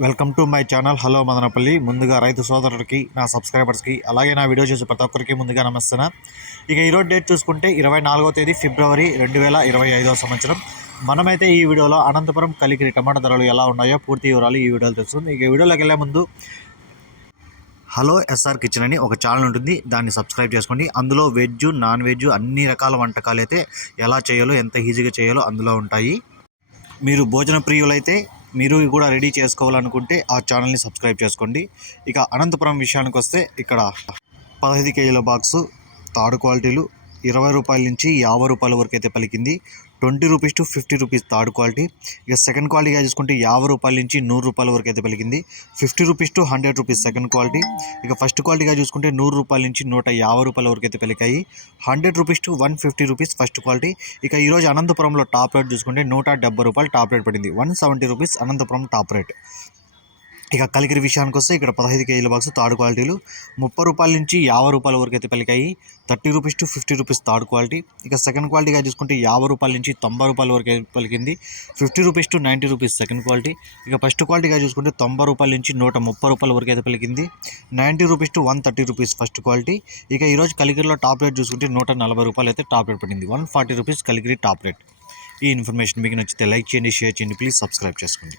Welcome to my channel. Hello Madanapalle. ముందుగా రైతు సోదరుడికి నా సబ్స్క్రైబర్స్కి అలాగే నా వీడియో చూసే ప్రతి ఒక్కరికి ముందుగా నమస్తున్నా ఇక ఈరోజు డేట్ చూసుకుంటే ఇరవై నాలుగో తేదీ ఫిబ్రవరి రెండు వేల ఇరవై ఐదో సంవత్సరం. మనమైతే ఈ వీడియోలో అనంతపురం కలికిరి టమాటా ధరలు ఎలా ఉన్నాయో పూర్తి వివరాలు ఈ వీడియోలో తెలుస్తుంది ఇక వీడియోలోకి వెళ్ళే ముందు హలో ఎస్ఆర్ కిచెన్ అని ఒక ఛానల్ ఉంటుంది. దాన్ని సబ్స్క్రైబ్ చేసుకోండి. అందులో వెజ్ నాన్ వెజ్ అన్ని రకాల వంటకాలు అయితే ఎలా చేయాలో ఎంత ఈజీగా చేయాలో అందులో ఉంటాయి. మీరు భోజన ప్రియులైతే మీరు కూడా రెడీ చేసుకోవాలనుకుంటే ఆ ఛానల్ని సబ్స్క్రైబ్ చేసుకోండి. ఇక అనంతపురం విషయానికి వస్తే ఇక్కడ పదహైదు కేజీల బాక్సు తాడు క్వాలిటీలు ఇరవై రూపాయల నుంచి యాభై రూపాయల వరకు అయితే పలికింది. Twenty rupees to fifty rupees third quality. ఇక సెకండ్ క్వాలిటీగా చూసుకుంటే యాభై రూపాయల నుంచి నూరు రూపాయల వరకు అయితే పలికింది. Fifty rupees to hundred rupees second quality. ఇక ఫస్ట్ క్వాలిటీగా చూసుకుంటే నూరు రూపాయల నుంచి నూట యాభై రూపాయల వరకు అయితే పలికాయి. Hundred rupees to one fifty rupees first quality. ఇక ఈరోజు అనంతపురంలో టాప్ రేట్ చూసుకుంటే నూట డెబ్బై రూపాయలు టాప్ రేట్ పడింది. One seventy rupees Anantapuram top rate. ఇక కలిగిరి విషయానికి వస్తే ఇక్కడ పదహైదు కేజీల బాక్స్ థర్డ్ క్వాలిటీలు. ముప్పై రూపాయల నుంచి యాభై రూపాయల వరకు అయితే పలికాయి thirty rupees to fifty rupees third quality. ఇక సెకండ్ క్వాలిటీగా చూసుకుంటే యాభై రూపాయల నుంచి తొంభై రూపాయల వరకు అయితే పలికింది. Fifty rupees to ninety rupees second quality. ఇక ఫస్ట్ క్వాలిటీగా చూసుకుంటే తొంభై రూపాయల నుంచి నూట ముప్పై రూపాయల వరకు అయితే పలికింది. Ninety rupees to one thirty rupees first quality. ఇక ఈరోజు కలిగిరిలో టాప్ రేట్ చూసుకుంటే నూట నలభై రూపాయలు అయితే టాప్ రేట్ పడింది. One forty rupees Kaligiri top rate. ఈ ఇన్ఫర్మేషన్ మీకు నచ్చితే లైక్ చేయండి షేర్ చేయండి ప్లీజ్ సబ్స్క్రైబ్ చేసుకోండి.